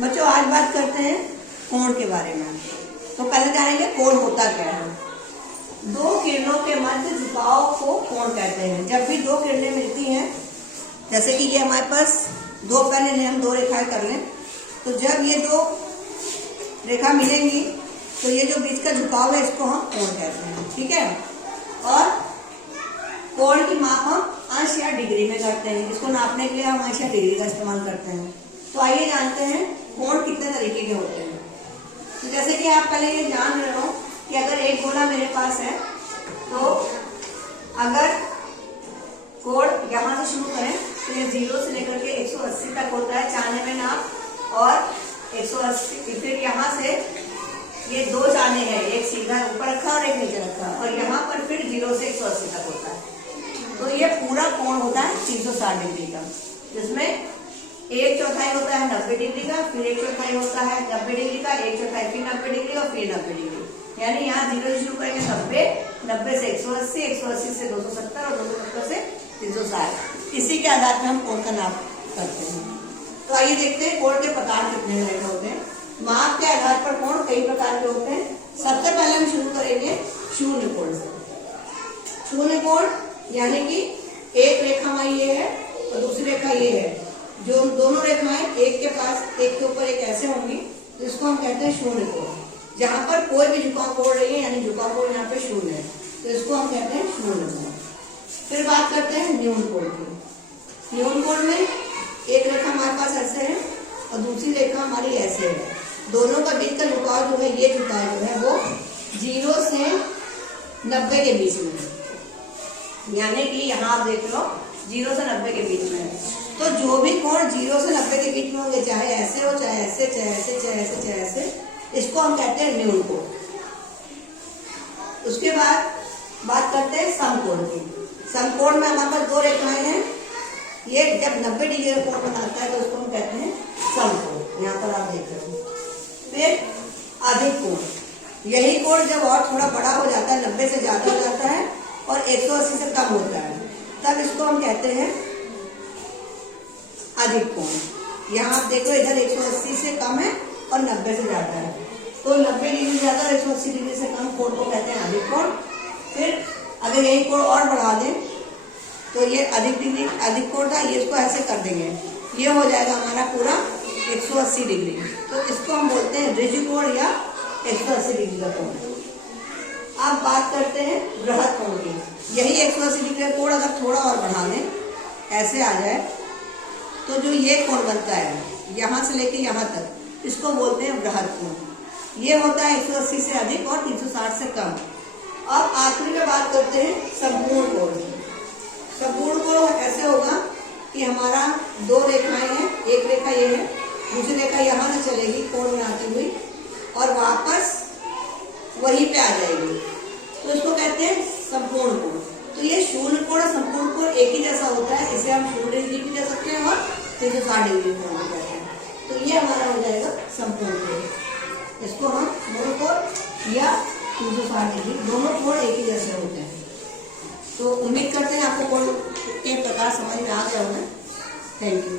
बच्चों आज बात करते हैं कोण के बारे में। तो पहले जानेंगे कोण होता क्या है। दो किरणों के मध्य झुकाव को कोण कहते हैं। जब भी दो किरणें मिलती हैं, जैसे कि ये हमारे पास दो, पहले हम दो रेखाएं कर लें, तो जब ये दो रेखा मिलेंगी तो ये जो बीच का झुकाव है इसको हम कोण कहते हैं। ठीक है। और कोण की माप हम अंश या डिग्री में करते हैं। इसको नापने के लिए हम अंश या डिग्री का इस्तेमाल करते हैं। तो आइए जानते हैं कोण कितने तरीके के होते हैं। तो जैसे कि आप पहले ये जान रहे हो कि अगर एक गोला मेरे पास है, तो अगर कोण यहाँ से शुरू करें तो ये 0 से लेकर के 180 तक होता है 94 नाप, और 180 फिर यहाँ से ये दो चाने हैं, एक सीधा ऊपर रखा और एक नीचे रखा, और यहाँ पर फिर 0 से 180 तक होता है। तो ये पूरा कोण होता है 360 डिग्री का, जिसमें एक चौथाई होता है 90 डिग्री का, फिर एक चौथाई होता है 90 डिग्री का, एक चौथाई फिर 90 डिग्री और फिर 90 डिग्री। यानी यहाँ 0 से शुरू करेंगे 90, 90 से 180, 180 से 270 और 270 से 360। इसी के आधार पर हम कोण का नाप करते हैं। तो आइए देखते हैं कोण के प्रकार कितने तरह के होते हैं। माप के आधार पर कोण कई प्रकार के होते हैं। सबसे पहले हम शुरू करेंगे शून्य कोण से। शून्य कोण यानी कि एक रेखा हमारी ये है और दूसरी रेखा ये है, जो दोनों रेखाएं एक के पास एक के ऊपर एक ऐसे होंगी, तो इसको हम कहते हैं शून्य कोण। जहां पर कोई भी झुकाव कोण नहीं है, यानी झुकाव कोण यहाँ पे शून्य है, तो इसको हम कहते हैं शून्य कोण। फिर बात करते हैं न्यून कोण की। न्यून कोण में एक रेखा हमारे पास ऐसे है और दूसरी रेखा हमारी ऐसे है। दोनों का बीच का झुकाव जो है, ये झुकाव जो है वो 0 से 90 के बीच में है। यानी कि यहाँ आप देख लो 0 से 90 के बीच में है। तो जो भी कोण 0 से 90 के बीच में होंगे, चाहे ऐसे हो, चाहे ऐसे, चाहे ऐसे, चाहे ऐसे, चाहे ऐसे, इसको हम कहते हैं न्यून कोण। उसके बाद बात करते हैं समकोण की। समकोण में हमारे पास दो रेखाएं हैं। ये जब 90 डिग्री का कोण बनाता है तो उसको हम कहते हैं समकोण। यहाँ पर आप देख रहे हो। फिर अधिक कोण। यही कोण जब और थोड़ा बड़ा हो जाता है, 90 से ज्यादा हो जाता है और 180 से कम होता है, तब इसको हम कहते हैं अधिक कोण। यहाँ आप देखो, इधर 180 से कम है और 90 से ज्यादा है, तो 90 डिग्री से ज्यादा और 180 डिग्री से कम कोण को कहते हैं अधिक कोण। फिर अगर यही कोण और बढ़ा दें तो ये अधिक कोण था, ये इसको ऐसे कर देंगे, ये हो जाएगा हमारा पूरा 180 डिग्री। तो इसको हम बोलते हैं ऋजु कोण या 180 डिग्री का कोण। अब बात करते हैं बृहद कोण की। यही 180 डिग्री का कोण अगर थोड़ा और बढ़ा दें, ऐसे आ जाए, तो जो ये कोण बनता है यहाँ से लेके यहाँ तक, इसको बोलते हैं बृहद कोण। ये होता है 180 से अधिक और 360 से कम। अब आखिरी में बात करते हैं संपूर्ण कोण। संपूर्ण कोण ऐसे होगा कि हमारा दो रेखाएं हैं, एक रेखा ये है, दूसरी रेखा यहाँ से चलेगी कोण में आती हुई और वापस वहीं पे आ जाएगी, तो इसको कहते हैं संपूर्ण कोण। तो ये शून्य कोण और संपूर्ण कोण एक ही जैसा होता है। इसे हम शून्य डिग्री भी कह सकते हैं और 360 डिग्री कोण भी कहते हैं। तो ये हमारा हो जाएगा संपूर्ण कोण। इसको हम मूल कोण या 360 डिग्री, दोनों कोण एक ही जैसे होते हैं। तो उम्मीद करते हैं आपको कोण के प्रकार समझ में आ गया होगा। Thank you.